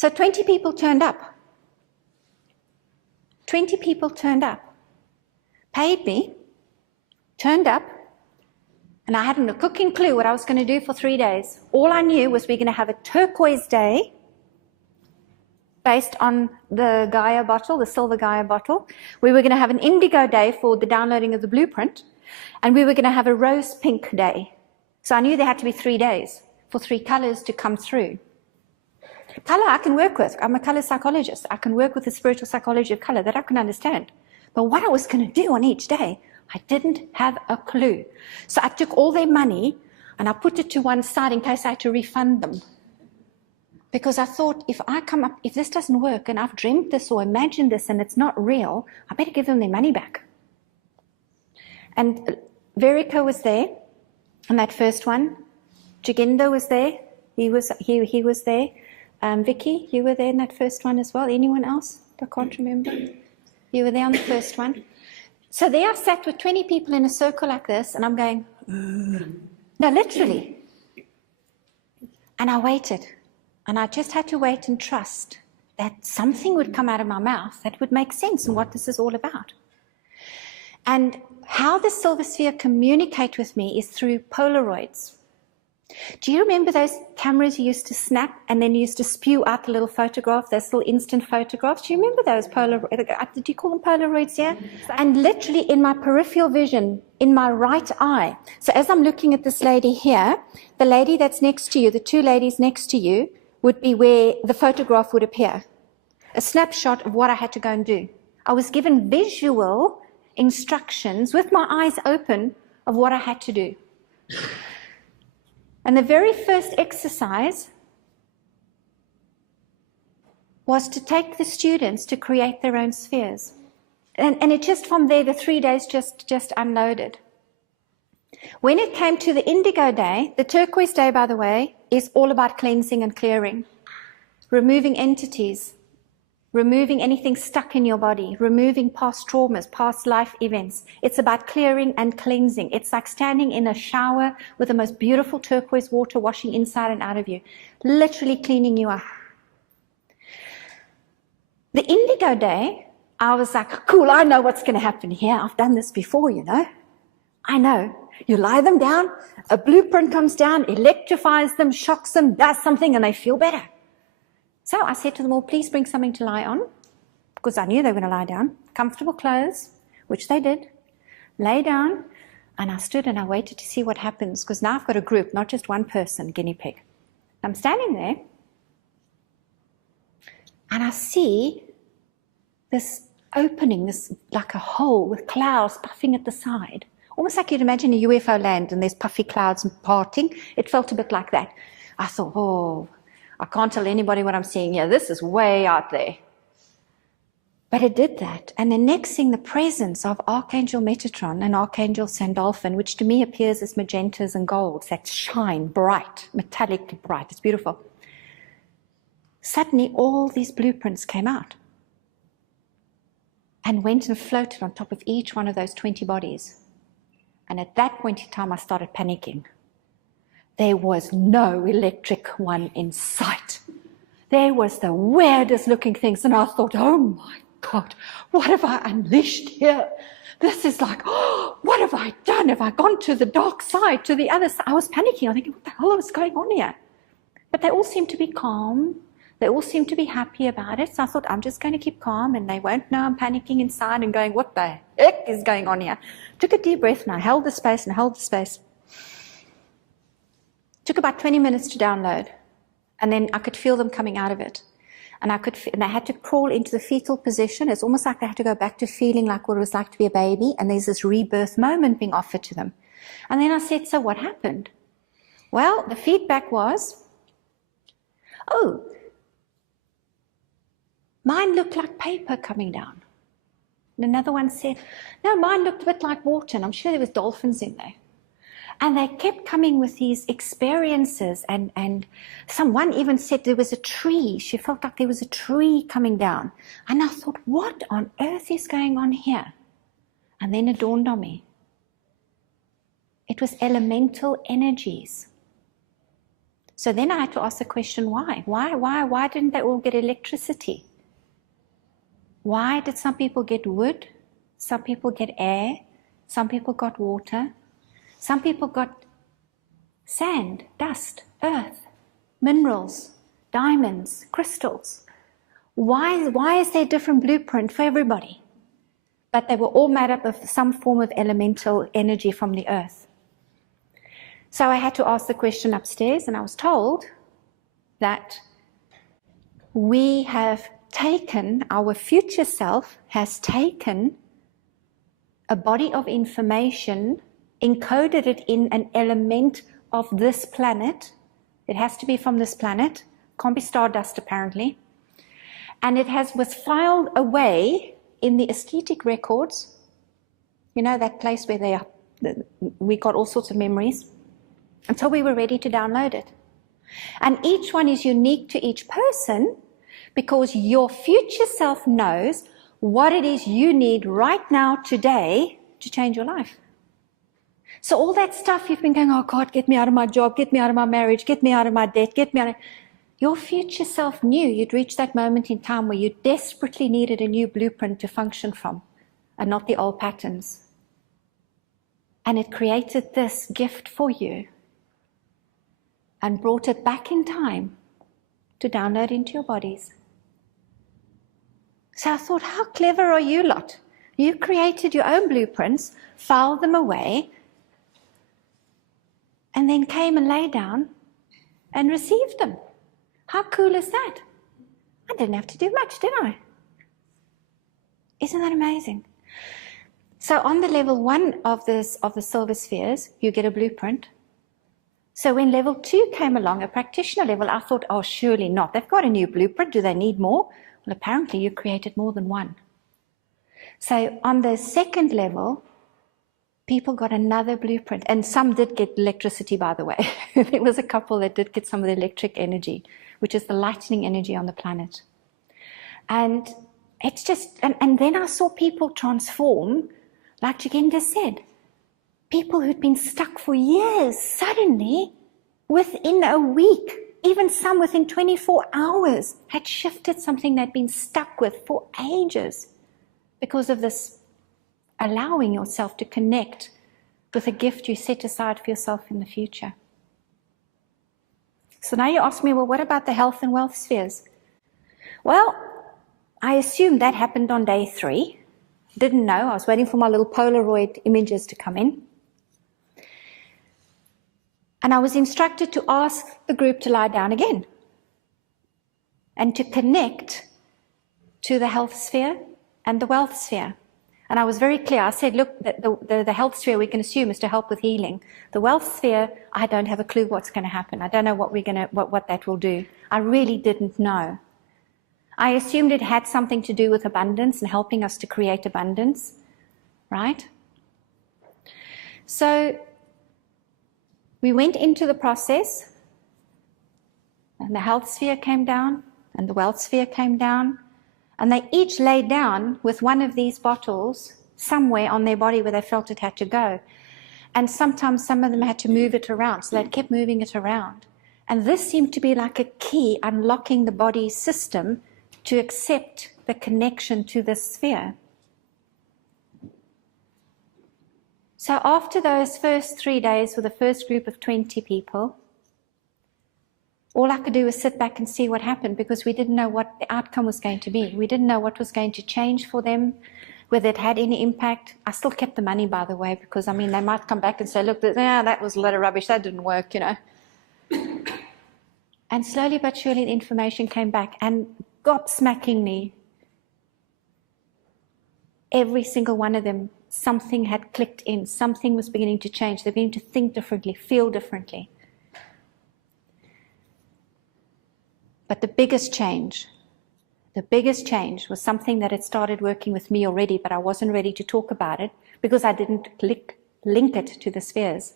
So 20 people turned up. 20 people turned up, paid me, turned up, and I hadn't a cooking clue what I was going to do for 3 days. All I knew was we're going to have a turquoise day based on the Gaia bottle, the silver Gaia bottle. We were going to have an indigo day for the downloading of the blueprint, and we were going to have a rose pink day. So I knew there had to be 3 days for 3 colors to come through. Color I can work with. I'm a color psychologist. I can work with the spiritual psychology of color that I can understand. But what I was going to do on each day, I didn't have a clue. So I took all their money and I put it to one side in case I had to refund them. Because I thought, if this doesn't work and I've dreamt this or imagined this and it's not real, I better give them their money back. And Verica was there on that first one. Jagindo was there. He was there. Vicky, you were there in that first one as well. Anyone else? I can't remember. You were there on the first one. So there I sat with 20 people in a circle like this, and I'm going, no, literally. And I waited. And I just had to wait and trust that something would come out of my mouth that would make sense in what this is all about. And how the silver sphere communicate with me is through Polaroids. Do you remember those cameras you used to snap and then you used to spew out the little photograph, those little instant photographs? Do you remember those Polaroids? Did you call them Polaroids, yeah? And literally in my peripheral vision, in my right eye. So as I'm looking at this lady here, the lady that's next to you, the 2 ladies next to you, would be where the photograph would appear. A snapshot of what I had to go and do. I was given visual instructions with my eyes open of what I had to do. And the very first exercise was to take the students to create their own spheres. And it just from there, the 3 days just unloaded. When it came to the indigo day, the turquoise day, by the way, is all about cleansing and clearing, removing entities, removing anything stuck in your body, removing past traumas, past life events. It's about clearing and cleansing. It's like standing in a shower with the most beautiful turquoise water washing inside and out of you, literally cleaning you up. The indigo day, I was like, cool, I know what's going to happen here. I've done this before, you know. I know. You lie them down, a blueprint comes down, electrifies them, shocks them, does something, and they feel better. So I said to them all, please bring something to lie on, because I knew they were going to lie down. Comfortable clothes, which they did. Lay down, and I stood and I waited to see what happens, because now I've got a group, not just one person, guinea pig. I'm standing there, and I see this opening, this like a hole with clouds puffing at the side. Almost like you'd imagine a UFO land and there's puffy clouds parting. It felt a bit like that. I thought, oh, I can't tell anybody what I'm seeing here. This is way out there. But it did that. And the next thing, the presence of Archangel Metatron and Archangel Sandalphon, which to me appears as magentas and golds that shine bright, metallically bright. It's beautiful. Suddenly, all these blueprints came out and went and floated on top of each one of those 20 bodies. And at that point in time, I started panicking. There was no electric one in sight. There was the weirdest looking things. And I thought, oh my God, what have I unleashed here? This is like, oh, what have I done? Have I gone to the dark side, to the other side? I was panicking. I was thinking, what the hell is going on here? But they all seemed to be calm. They all seemed to be happy about it. So I thought, I'm just going to keep calm and they won't know I'm panicking inside and going, what the heck is going on here? Took a deep breath and I held the space and held the space. Took about 20 minutes to download. And then I could feel them coming out of it. And they had to crawl into the fetal position. It's almost like they had to go back to feeling like what it was like to be a baby. And there's this rebirth moment being offered to them. And then I said, so what happened? Well, the feedback was, oh, mine looked like paper coming down. And another one said, no, mine looked a bit like water, and I'm sure there was dolphins in there. And they kept coming with these experiences, and someone even said there was a tree. She felt like there was a tree coming down. And I thought, what on earth is going on here? And then it dawned on me. It was elemental energies. So then I had to ask the question, why? Why didn't they all get electricity? Why did some people get wood? Some people get air? Some people got water? Some people got sand, dust, earth, minerals, diamonds, crystals. Why is there a different blueprint for everybody? But they were all made up of some form of elemental energy from the earth. So I had to ask the question upstairs, and I was told that we have taken, our future self has taken a body of information, encoded it in an element of this planet. It has to be from this planet, can't be stardust apparently. And it was filed away in the aesthetic records, you know, that place where we got all sorts of memories, until we were ready to download it. And each one is unique to each person, because your future self knows what it is you need right now, today, to change your life. So all that stuff you've been going, oh God, get me out of my job, get me out of my marriage, get me out of my debt, get me out of... Your future self knew you'd reached that moment in time where you desperately needed a new blueprint to function from, and not the old patterns. And it created this gift for you and brought it back in time to download into your bodies. So I thought, how clever are you lot? You created your own blueprints, filed them away, and then came and lay down and received them. How cool is that? I didn't have to do much, did I? Isn't that amazing? So on the level 1 of the silver spheres, you get a blueprint. So when level 2 came along, a practitioner level, I thought, oh, surely not. They've got a new blueprint. Do they need more? Well, apparently you created more than one. So on the second level, people got another blueprint. And some did get electricity, by the way. There was a couple that did get some of the electric energy, which is the lightning energy on the planet. And it's just, and then I saw people transform, like Jagenda said. People who'd been stuck for years, suddenly, within a week, even some within 24 hours, had shifted something they'd been stuck with for ages, because of this allowing yourself to connect with a gift you set aside for yourself in the future. So now you ask me, well, what about the health and wealth spheres? Well, I assumed that happened on day 3. Didn't know. I was waiting for my little Polaroid images to come in. And I was instructed to ask the group to lie down again and to connect to the health sphere and the wealth sphere. And I was very clear. I said, look, the health sphere we can assume is to help with healing. The wealth sphere, I don't have a clue what's going to happen. I don't know what that will do. I really didn't know. I assumed it had something to do with abundance and helping us to create abundance, right? So we went into the process, and the health sphere came down, and the wealth sphere came down, and they each laid down with one of these bottles somewhere on their body where they felt it had to go. And sometimes some of them had to move it around, so they kept moving it around. And this seemed to be like a key unlocking the body's system to accept the connection to this sphere. So after those first 3 days with the first group of 20 people, all I could do was sit back and see what happened, because we didn't know what the outcome was going to be. We didn't know what was going to change for them, whether it had any impact. I still kept the money, by the way, because, I mean, they might come back and say, look, that was a lot of rubbish, that didn't work, you know. And slowly but surely the information came back, and gobsmackingly, every single one of them, something had clicked in, something was beginning to change. They're beginning to think differently, feel differently. But the biggest change was something that had started working with me already, but I wasn't ready to talk about it because I didn't link it to the spheres.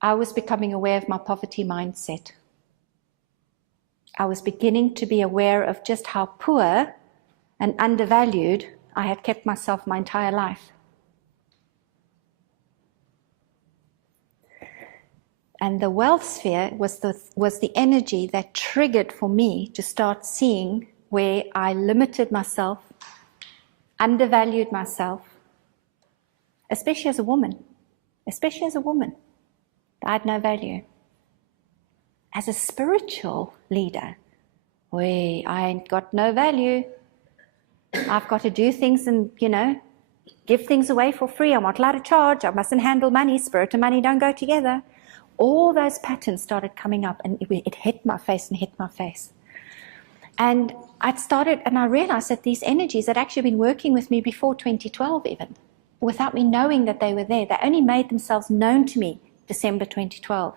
I was becoming aware of my poverty mindset. I was beginning to be aware of just how poor and undervalued I had kept myself my entire life. And the wealth sphere was the energy that triggered for me to start seeing where I limited myself, undervalued myself, especially as a woman. Especially as a woman. I had no value. As a spiritual leader, I ain't got no value. I've got to do things and, give things away for free. I'm not allowed to charge. I mustn't handle money. Spirit and money don't go together. All those patterns started coming up, and it hit my face and hit my face. And I realized that these energies had actually been working with me before 2012 even, without me knowing that they were there. They only made themselves known to me December 2012.